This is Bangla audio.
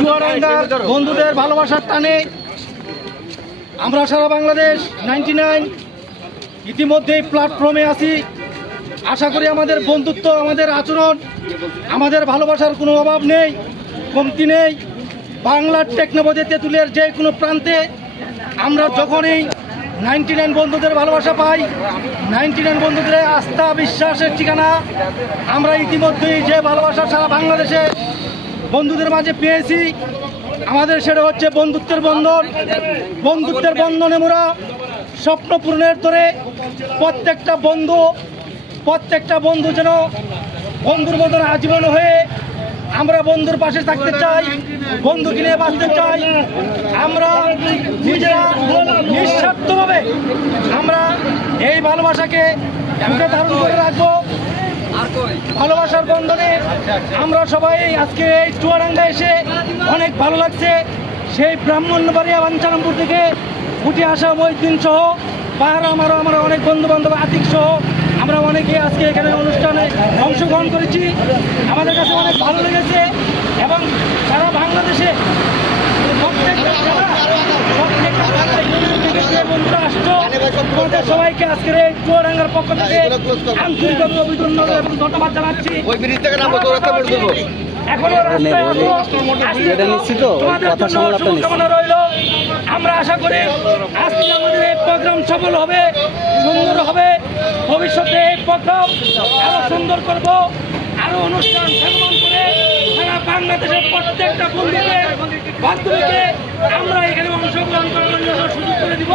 চুয়াডাঙ্গার বন্ধুদের ভালোবাসার টানে আমরা সারা বাংলাদেশ 99 ইতিমধ্যেই প্ল্যাটফর্মে আছি। আশা করি আমাদের বন্ধুত্ব, আমাদের আচরণ, আমাদের ভালোবাসার কোনো অভাব নেই, কমতি নেই। বাংলার টেকনোলজি তেঁতুলের যে কোনো প্রান্তে আমরা যখনই 99 বন্ধুদের ভালোবাসা পাই, 99 বন্ধুদের আস্থা বিশ্বাসের ঠিকানা আমরা ইতিমধ্যেই যে ভালোবাসা সারা বাংলাদেশে বন্ধুদের মাঝে পেয়েছি, আমাদের সেটা হচ্ছে বন্ধুত্বের বন্ধন। বন্ধুত্বের বন্ধনে মোরা স্বপ্ন পূরণের তোরে প্রত্যেকটা বন্ধু যেন বন্ধুর মতন আজীবন হয়ে আমরা বন্ধুর পাশে থাকতে চাই, বন্ধুকে নিয়ে বাঁচতে চাই। আমরা নিজেরা নিঃস্বার্থভাবে আমরা এই ভালোবাসাকে বুকে ধারণ করে রাখবো। ভালোবাসার বন্ধনে আমরা সবাই আজকে এই চুয়াডাঙ্গা এসে অনেক ভালো লাগছে। সেই ব্রাহ্মণবাড়িয়া বাঞ্ছারামপুর থেকে উঠে আসা মহিউদ্দিন সহ পাহাড় আমরা অনেক বন্ধু বান্ধব আতিক সহ আমরা অনেকে আজকে এখানে অনুষ্ঠানে অংশগ্রহণ করেছি। আমাদের কাছে অনেক ভালো লেগেছে এবং সারা বাংলাদেশে প্রত্যেকটা বন্ধুরা আসছো, তোমাদের সবাইকে আজকের এই চুয়াডাঙ্গার পক্ষ থেকে আন্তরিকভাবে অভিনন্দন এবং ধন্যবাদ জানাচ্ছি। এখনো শুভকামনা রইল। আমরা আশা করি আজকে আমাদের এই প্রোগ্রাম সফল হবে, সুন্দর হবে। ভবিষ্যতে এই প্রোগ্রাম আরো সুন্দর করব, আরো অনুষ্ঠান সন্মান করে সারা বাংলাদেশের প্রত্যেকটা বন্ধুকে বান্ধবীকে আমরা এখানে অংশগ্রহণ করার জন্য সুযোগ করে দিব।